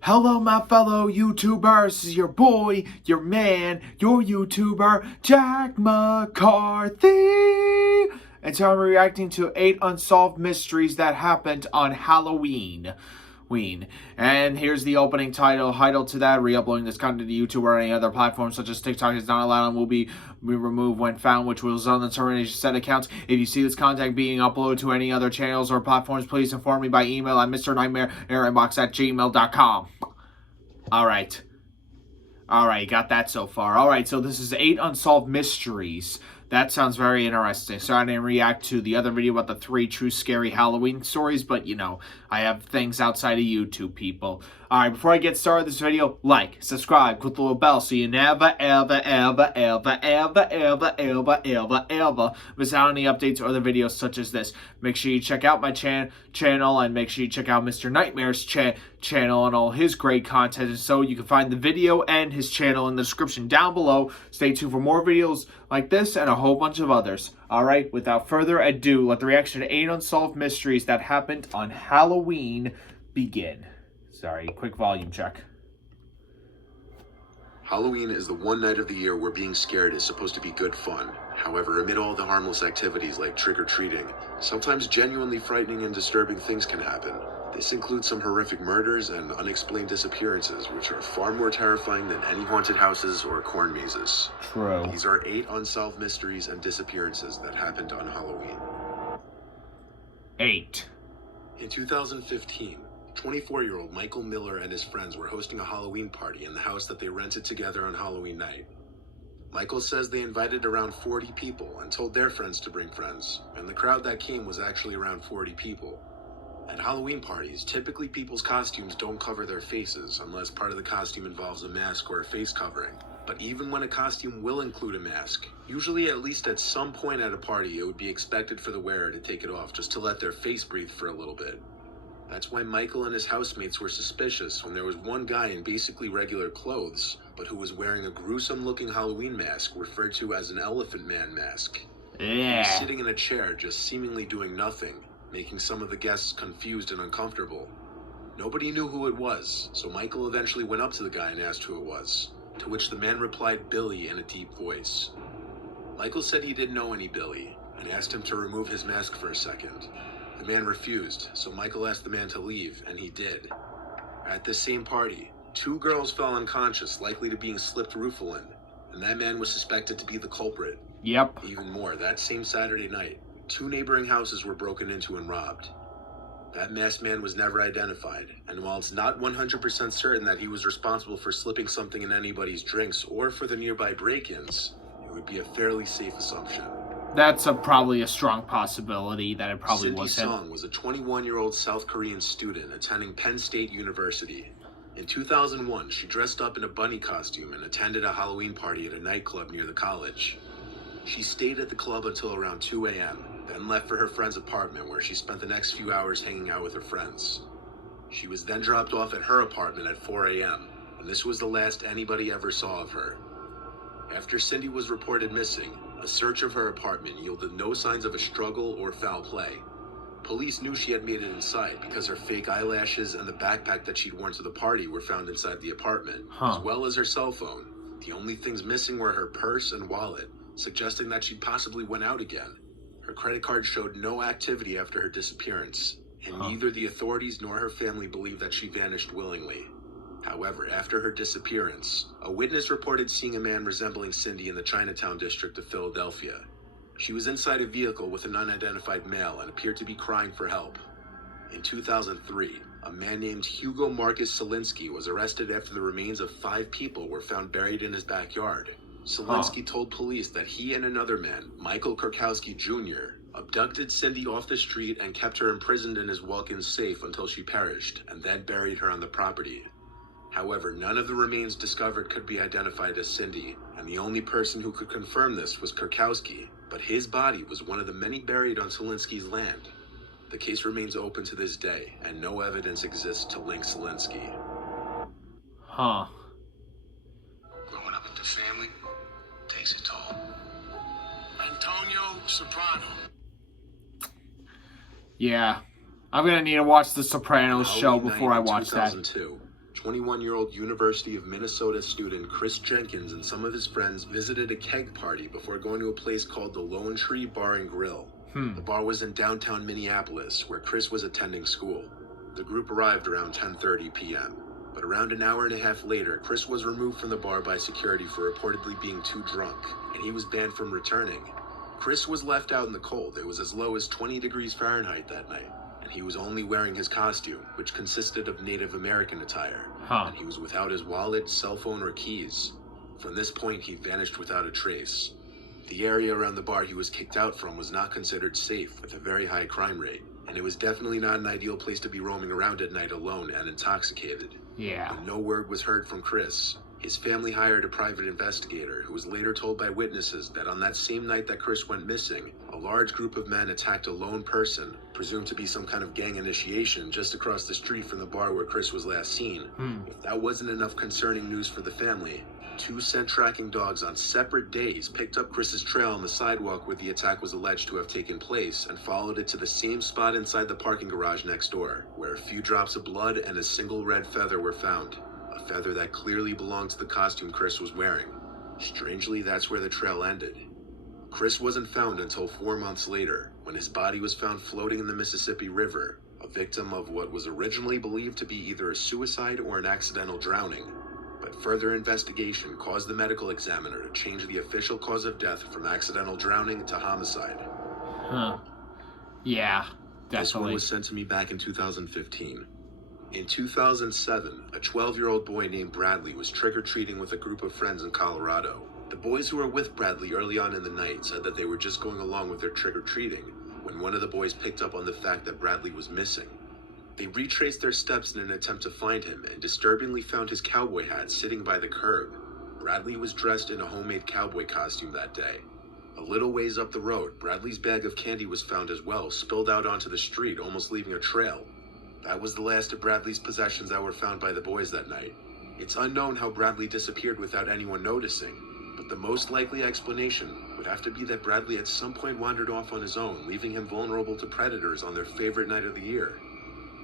Hello, my fellow YouTubers. This is your boy, your man, your YouTuber, Jack McCarthy. And so I'm reacting to 8 unsolved mysteries that happened on Halloween. And here's the opening title to that. Re-uploading this content to YouTube or any other platform such as TikTok is not allowed and will be removed when found, which will result in the termination of said accounts. If you see this content being uploaded to any other channels or platforms, please inform me by email at mrnightmareinbox@gmail.com. Alright, got that so far. Alright, so this is 8 unsolved mysteries. That sounds very interesting. So I didn't react to the other video about the 3 true scary Halloween stories, but you know, I have things outside of YouTube, people. Alright, before I get started with this video, like, subscribe, click the little bell so you never, ever miss out on any updates or other videos such as this. Make sure you check out my channel and make sure you check out Mr. Nightmare's channel and all his great content. And so you can find the video and his channel in the description down below. Stay tuned for more videos like this and a whole bunch of others. Alright, without further ado, let the reaction to 8 unsolved mysteries that happened on Halloween begin. Sorry, quick volume check. Halloween is the one night of the year where being scared is supposed to be good fun. However, amid all the harmless activities like trick-or-treating, sometimes genuinely frightening and disturbing things can happen. This includes some horrific murders and unexplained disappearances, which are far more terrifying than any haunted houses or corn mazes. True. These are 8 unsolved mysteries and disappearances that happened on Halloween. 8. In 2015, 24-year-old Michael Miller and his friends were hosting a Halloween party in the house that they rented together on Halloween night. Michael says they invited around 40 people and told their friends to bring friends, and the crowd that came was actually around 40 people. At Halloween parties, typically people's costumes don't cover their faces unless part of the costume involves a mask or a face covering. But even when a costume will include a mask, usually at least at some point at a party it would be expected for the wearer to take it off just to let their face breathe for a little bit. That's why Michael and his housemates were suspicious when there was one guy in basically regular clothes, but who was wearing a gruesome-looking Halloween mask referred to as an elephant man mask. Yeah. He was sitting in a chair just seemingly doing nothing, making some of the guests confused and uncomfortable. Nobody knew who it was, so Michael eventually went up to the guy and asked who it was, to which the man replied Billy in a deep voice. Michael said he didn't know any Billy, and asked him to remove his mask for a second. The man refused, so Michael asked the man to leave, and he did. At this same party, 2 girls fell unconscious, likely to being slipped Rufalin, and that man was suspected to be the culprit. Yep. Even more, that same Saturday night, 2 neighboring houses were broken into and robbed. That masked man was never identified, and while it's not 100% certain that he was responsible for slipping something in anybody's drinks or for the nearby break-ins, it would be a fairly safe assumption. That's probably a strong possibility that it probably Cindy was him. Song was a 21-year-old South Korean student attending Penn State University. In 2001, she dressed up in a bunny costume and attended a Halloween party at a nightclub near the college. She stayed at the club until around 2 a.m., then left for her friend's apartment where she spent the next few hours hanging out with her friends. She was then dropped off at her apartment at 4 a.m., and this was the last anybody ever saw of her. After Cindy was reported missing, a search of her apartment yielded no signs of a struggle or foul play. Police knew she had made it inside because her fake eyelashes and the backpack that she'd worn to the party were found inside the apartment, as well as her cell phone. The only things missing were her purse and wallet, suggesting that she'd possibly went out again. Her credit card showed no activity after her disappearance, and neither the authorities nor her family believed that she vanished willingly. However, after her disappearance, a witness reported seeing a man resembling Cindy in the Chinatown district of Philadelphia. She was inside a vehicle with an unidentified male and appeared to be crying for help. In 2003, a man named Hugo Marcus Selinsky was arrested after the remains of 5 people were found buried in his backyard. Selinsky told police that he and another man, Michael Kurkowski Jr., abducted Cindy off the street and kept her imprisoned in his walk-in safe until she perished, and then buried her on the property. However, none of the remains discovered could be identified as Cindy, and the only person who could confirm this was Kurkowski, but his body was one of the many buried on Selinsky's land. The case remains open to this day, and no evidence exists to link Selinsky. Growing up with the family takes a toll. Antonio Soprano. Yeah. I'm gonna need to watch The Sopranos show before I watch that. 21-year-old University of Minnesota student Chris Jenkins and some of his friends visited a keg party before going to a place called the Lone Tree Bar and Grill. The bar was in downtown Minneapolis, where Chris was attending school. The group arrived around 10:30 p.m., but around an hour and a half later, Chris was removed from the bar by security for reportedly being too drunk, and he was banned from returning. Chris was left out in the cold. It was as low as 20 degrees Fahrenheit that night, and he was only wearing his costume, which consisted of Native American attire, and he was without his wallet, cell phone, or keys. From this point, he vanished without a trace. The area around the bar he was kicked out from was not considered safe, with a very high crime rate, and it was definitely not an ideal place to be roaming around at night alone and intoxicated. Yeah. And no word was heard from Chris. His family hired a private investigator who was later told by witnesses that on that same night that Chris went missing, a large group of men attacked a lone person, presumed to be some kind of gang initiation, just across the street from the bar where Chris was last seen. If that wasn't enough concerning news for the family, 2 scent tracking dogs on separate days picked up Chris's trail on the sidewalk where the attack was alleged to have taken place and followed it to the same spot inside the parking garage next door, where a few drops of blood and a single red feather were found. A feather that clearly belonged to the costume Chris was wearing. Strangely, that's where the trail ended. Chris wasn't found until 4 months later, when his body was found floating in the Mississippi River, a victim of what was originally believed to be either a suicide or an accidental drowning. But further investigation caused the medical examiner to change the official cause of death from accidental drowning to homicide. Yeah, definitely. This one was sent to me back in 2015. In 2007, a 12-year-old boy named Bradley was trick-or-treating with a group of friends in Colorado. The boys who were with Bradley early on in the night said that they were just going along with their trick-or-treating when one of the boys picked up on the fact that Bradley was missing. They retraced their steps in an attempt to find him and disturbingly found his cowboy hat sitting by the curb. Bradley was dressed in a homemade cowboy costume that day. A little ways up the road, Bradley's bag of candy was found as well, spilled out onto the street, almost leaving a trail. That was the last of Bradley's possessions that were found by the boys that night. It's unknown how Bradley disappeared without anyone noticing, but the most likely explanation would have to be that Bradley at some point wandered off on his own, leaving him vulnerable to predators on their favorite night of the year.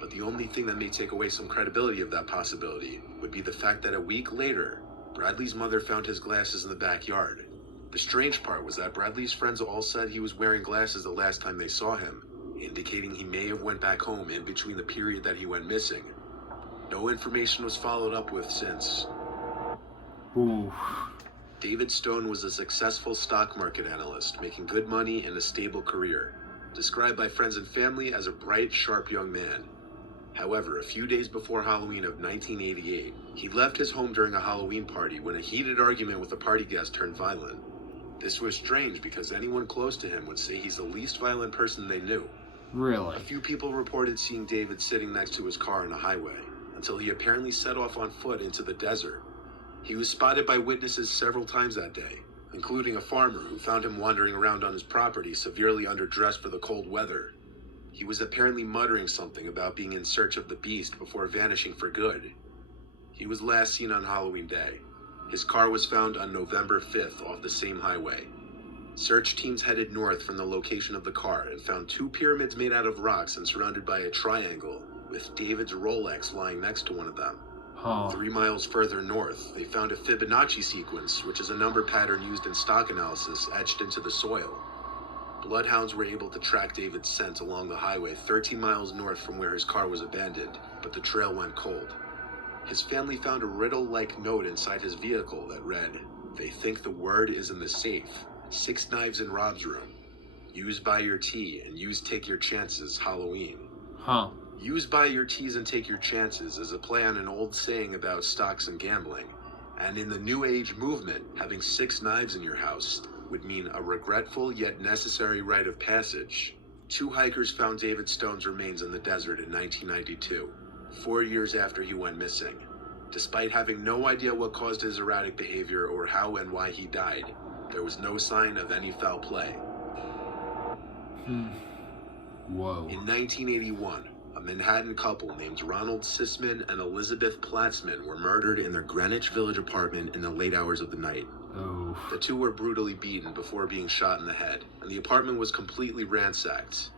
But the only thing that may take away some credibility of that possibility would be the fact that a week later, Bradley's mother found his glasses in the backyard. The strange part was that Bradley's friends all said he was wearing glasses the last time they saw him, indicating he may have went back home in between the period that he went missing. No information was followed up with since. Ooh. David Stone was a successful stock market analyst, making good money and a stable career, described by friends and family as a bright, sharp young man. However, a few days before Halloween of 1988, he left his home during a Halloween party when a heated argument with a party guest turned violent. This was strange because anyone close to him would say he's the least violent person they knew. Really? A few people reported seeing David sitting next to his car on a highway, until he apparently set off on foot into the desert. He was spotted by witnesses several times that day, including a farmer who found him wandering around on his property severely underdressed for the cold weather. He was apparently muttering something about being in search of the beast before vanishing for good. He was last seen on Halloween Day. His car was found on November 5th off the same highway. Search teams headed north from the location of the car and found 2 pyramids made out of rocks and surrounded by a triangle, with David's Rolex lying next to one of them. 3 miles further north, they found a Fibonacci sequence, which is a number pattern used in stock analysis, etched into the soil. Bloodhounds were able to track David's scent along the highway 13 miles north from where his car was abandoned, but the trail went cold. His family found a riddle-like note inside his vehicle that read, "They think the word is in the safe. 6 knives in Rob's room. Use buy your tea and use take your chances, Halloween." Use buy your teas and take your chances is a play on an old saying about stocks and gambling. And in the New Age movement, having 6 knives in your house would mean a regretful yet necessary rite of passage. 2 hikers found David Stone's remains in the desert in 1992, 4 years after he went missing. Despite having no idea what caused his erratic behavior or how and why he died, there was no sign of any foul play. Whoa. In 1981, a Manhattan couple named Ronald Sisman and Elizabeth Platzman were murdered in their Greenwich Village apartment in the late hours of the night. The 2 were brutally beaten before being shot in the head, and the apartment was completely ransacked.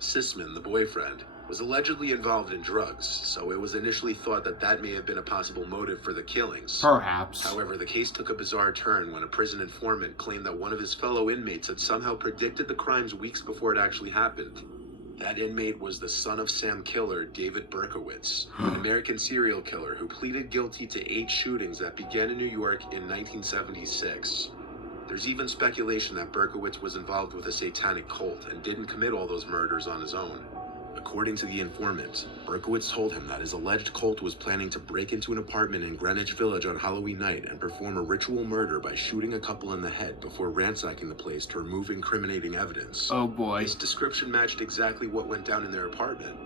Sisman, the boyfriend, was allegedly involved in drugs, so it was initially thought that that may have been a possible motive for the killings. Perhaps. However, the case took a bizarre turn when a prison informant claimed that one of his fellow inmates had somehow predicted the crimes weeks before it actually happened. That inmate was the son of Sam killer, David Berkowitz, an American serial killer who pleaded guilty to 8 shootings that began in New York in 1976. There's even speculation that Berkowitz was involved with a satanic cult and didn't commit all those murders on his own. According to the informant, Berkowitz told him that his alleged cult was planning to break into an apartment in Greenwich Village on Halloween night and perform a ritual murder by shooting a couple in the head before ransacking the place to remove incriminating evidence. Oh boy. This description matched exactly what went down in their apartment.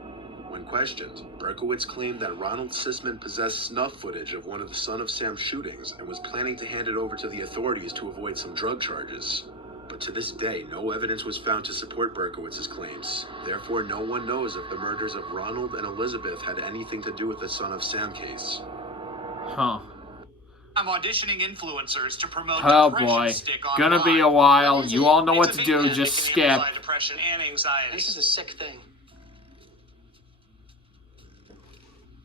When questioned, Berkowitz claimed that Ronald Sisman possessed snuff footage of one of the Son of Sam shootings and was planning to hand it over to the authorities to avoid some drug charges. But to this day, no evidence was found to support Berkowitz's claims. Therefore, no one knows if the murders of Ronald and Elizabeth had anything to do with the Son of Sam case. Huh. I'm auditioning influencers to promote Oh Depression boy. Stick online. Gonna be a while. You all know what It's to a do. big Just that can skip. amplify depression and anxiety. This is a sick thing.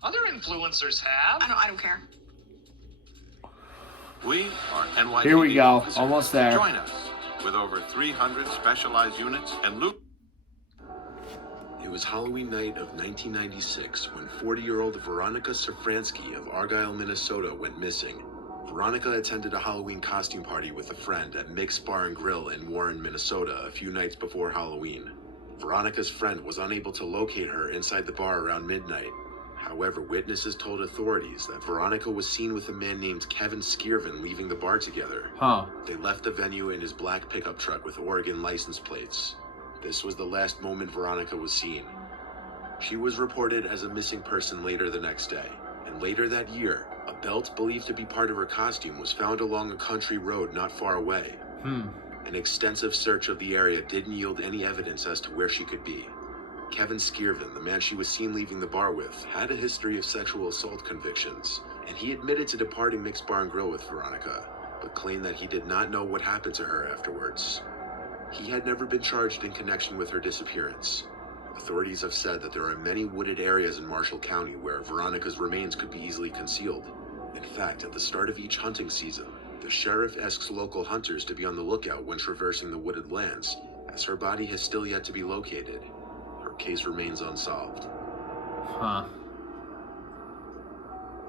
Other influencers have. I don't care. We are NYPD Here we go. officers. Almost there. Join us with over 300 specialized units and loot. It was Halloween night of 1996 when 40-year-old Veronica Safranski of Argyle, Minnesota went missing. Veronica attended a Halloween costume party with a friend at Mick's Bar and Grill in Warren, Minnesota a few nights before Halloween. Veronica's friend was unable to locate her inside the bar around midnight. However, witnesses told authorities that Veronica was seen with a man named Kevin Skirvin leaving the bar together. Huh. They left the venue in his black pickup truck with Oregon license plates. This was the last moment Veronica was seen. She was reported as a missing person later the next day, and later that year, a belt believed to be part of her costume was found along a country road not far away. An extensive search of the area didn't yield any evidence as to where she could be. Kevin Skirvin, the man she was seen leaving the bar with, had a history of sexual assault convictions, and he admitted to departing Mick's Bar and Grill with Veronica, but claimed that he did not know what happened to her afterwards. He had never been charged in connection with her disappearance. Authorities have said that there are many wooded areas in Marshall County where Veronica's remains could be easily concealed. In fact, at the start of each hunting season, the sheriff asks local hunters to be on the lookout when traversing the wooded lands, as her body has still yet to be located. Her case remains unsolved. Huh.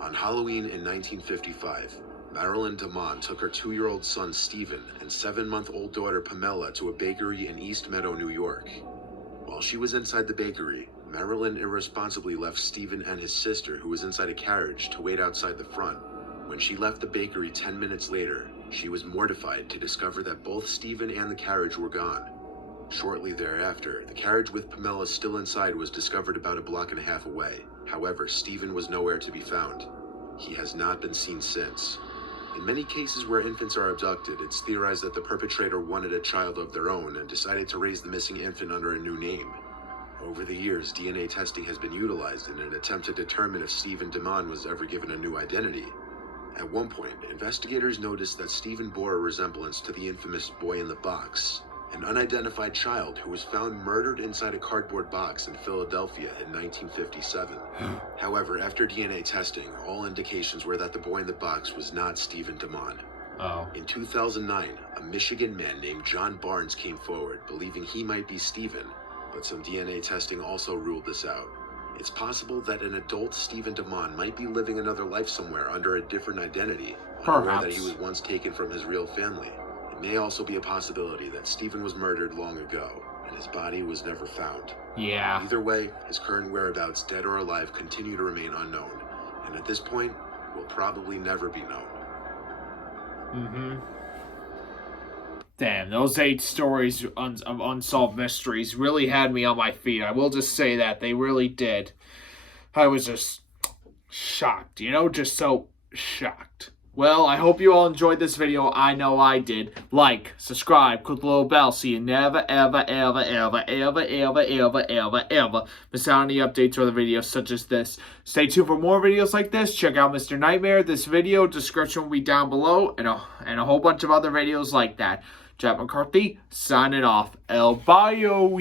On Halloween in 1955, Marilyn DeMond took her 2-year-old son Stephen and 7-month-old daughter Pamela to a bakery in East Meadow, New York. While she was inside the bakery, Marilyn irresponsibly left Stephen and his sister, who was inside a carriage, to wait outside the front. When she left the bakery 10 minutes later, she was mortified to discover that both Stephen and the carriage were gone. Shortly thereafter, the carriage with Pamela still inside was discovered about a block and a half away. However, Stephen was nowhere to be found. He has not been seen since. In many cases where infants are abducted, it's theorized that the perpetrator wanted a child of their own and decided to raise the missing infant under a new name. Over the years, DNA testing has been utilized in an attempt to determine if Stephen DeMond was ever given a new identity. At one point, investigators noticed that Stephen bore a resemblance to the infamous boy in the box, an unidentified child who was found murdered inside a cardboard box in Philadelphia in 1957. However, after DNA testing, all indications were that the boy in the box was not Stephen DeMond. Oh. In 2009, a Michigan man named John Barnes came forward, believing he might be Stephen, but some DNA testing also ruled this out. It's possible that an adult Stephen DeMond might be living another life somewhere under a different identity, unaware that he was once taken from his real family. It may also be a possibility that Stephen was murdered long ago, and his body was never found. Yeah. Either way, his current whereabouts, dead or alive, continue to remain unknown, and at this point, will probably never be known. Damn, those 8 stories of unsolved mysteries really had me on my feet. I will just say that. They really did. I was just shocked, just so shocked. Well, I hope you all enjoyed this video. I know I did. Like, subscribe, click the little bell so you never, ever, ever, ever, ever, ever, ever, ever, ever miss out on any updates or the videos such as this. Stay tuned for more videos like this. Check out Mr. Nightmare. This video description will be down below, and a whole bunch of other videos like that. Jack McCarthy, signing off. El Bio.